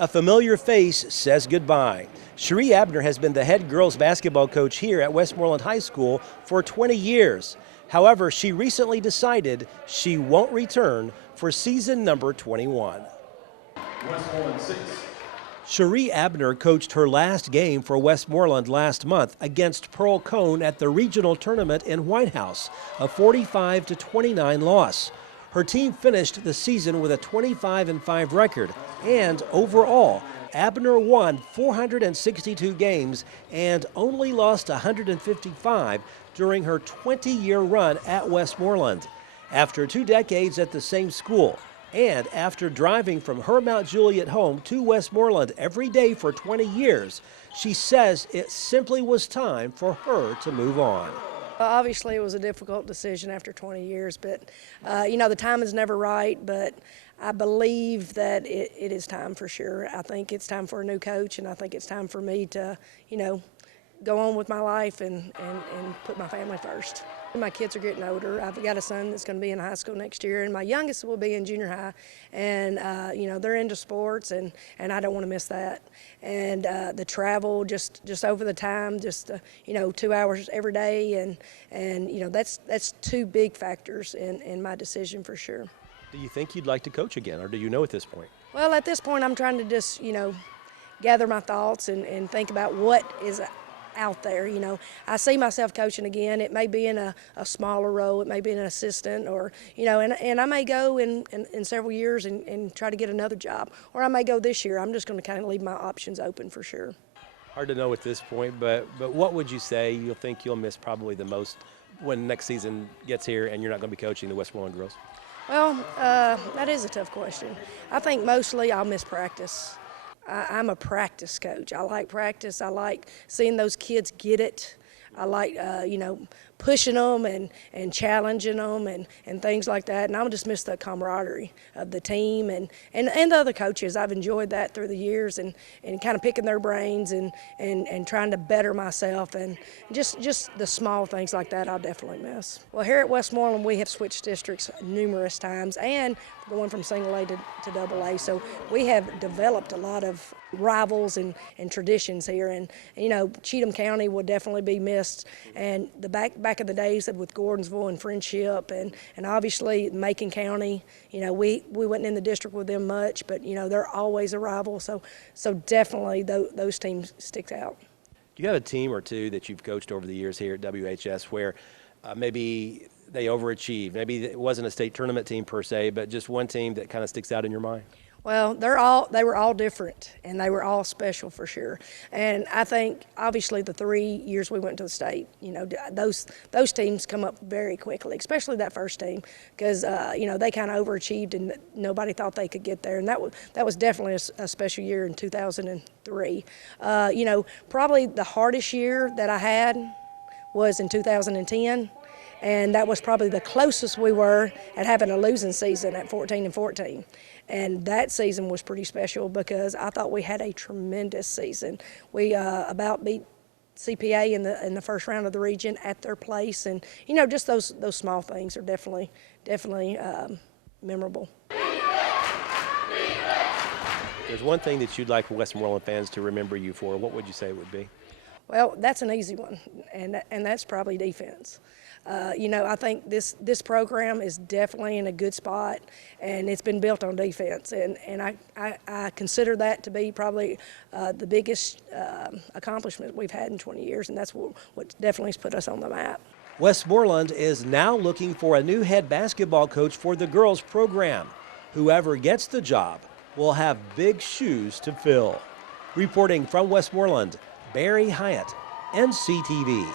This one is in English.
A familiar face says goodbye. Cheri Abner has been the head girls basketball coach here at Westmoreland High School for 20 years. However, she recently decided she won't return for season number 21. Westmoreland 6. Cheri Abner coached her last game for Westmoreland last month against Pearl Cone at the regional tournament in White House, a 45-29 loss. Her team finished the season with a 25-5 record, and overall, Abner won 462 games and only lost 155 during her 20-year run at Westmoreland. After 2 decades at the same school, and after driving from her Mount Juliet home to Westmoreland every day for 20 years, she says it simply was time for her to move on. Obviously, it was a difficult decision after 20 years, but the time is never right, but I believe that it is time for sure. I think it's time for a new coach, and I think it's time for me to, go on with my life and put my family first. My kids are getting older. I've got a son that's going to be in high school next year, and my youngest will be in junior high. And, they're into sports, and I don't want to miss that. And the travel, just over the time, 2 hours every day, and that's 2 big factors in my decision for sure. Do you think you'd like to coach again, or do you know at this point? Well, at this point, I'm trying to just, gather my thoughts and think about what is out there. I see myself coaching again. It may be in a smaller role, it may be an assistant, or and I may go in several years and try to get another job, or I may go this year. I'm just going to kind of leave my options open for sure. Hard to know at this point, but what would you say you'll think you'll miss probably the most when next season gets here and you're not going to be coaching the Westmoreland girls? Well, that is a tough question. I think mostly I'll miss practice. I'm a practice coach. I like practice. I like seeing those kids get it. I like, pushing them and challenging them and things like that. And I'll just miss the camaraderie of the team and the other coaches. I've enjoyed that through the years and kind of picking their brains and trying to better myself. And just the small things like that I'll definitely miss. Well, here at Westmoreland, we have switched districts numerous times and going from single A to double A. So we have developed a lot of rivals and traditions here. And, Cheatham County will definitely be missed. And the back of the days with Gordonsville and Friendship and obviously Macon County, we wasn't in the district with them much, but, they're always a rival. So definitely those teams stick out. You got a team or two that you've coached over the years here at WHS where maybe they overachieved. Maybe it wasn't a state tournament team per se, but just one team that kind of sticks out in your mind? Well, they were all different, and they were all special for sure. And I think, obviously, the 3 years we went to the state, those teams come up very quickly, especially that first team, because they kind of overachieved and nobody thought they could get there. And that was definitely a special year in 2003. Probably the hardest year that I had was in 2010. And that was probably the closest we were at having a losing season at 14-14. And that season was pretty special because I thought we had a tremendous season. We about beat CPA in the first round of the region at their place, and just those small things are definitely memorable. There's one thing that you'd like Westmoreland fans to remember you for. What would you say it would be? Well, that's an easy one, and that's probably defense. I think this program is definitely in a good spot, and it's been built on defense, and I consider that to be probably the biggest accomplishment we've had in 20 years, and that's what definitely has put us on the map. Westmoreland is now looking for a new head basketball coach for the girls program. Whoever gets the job will have big shoes to fill. Reporting from Westmoreland, Barry Hyatt, NCTV.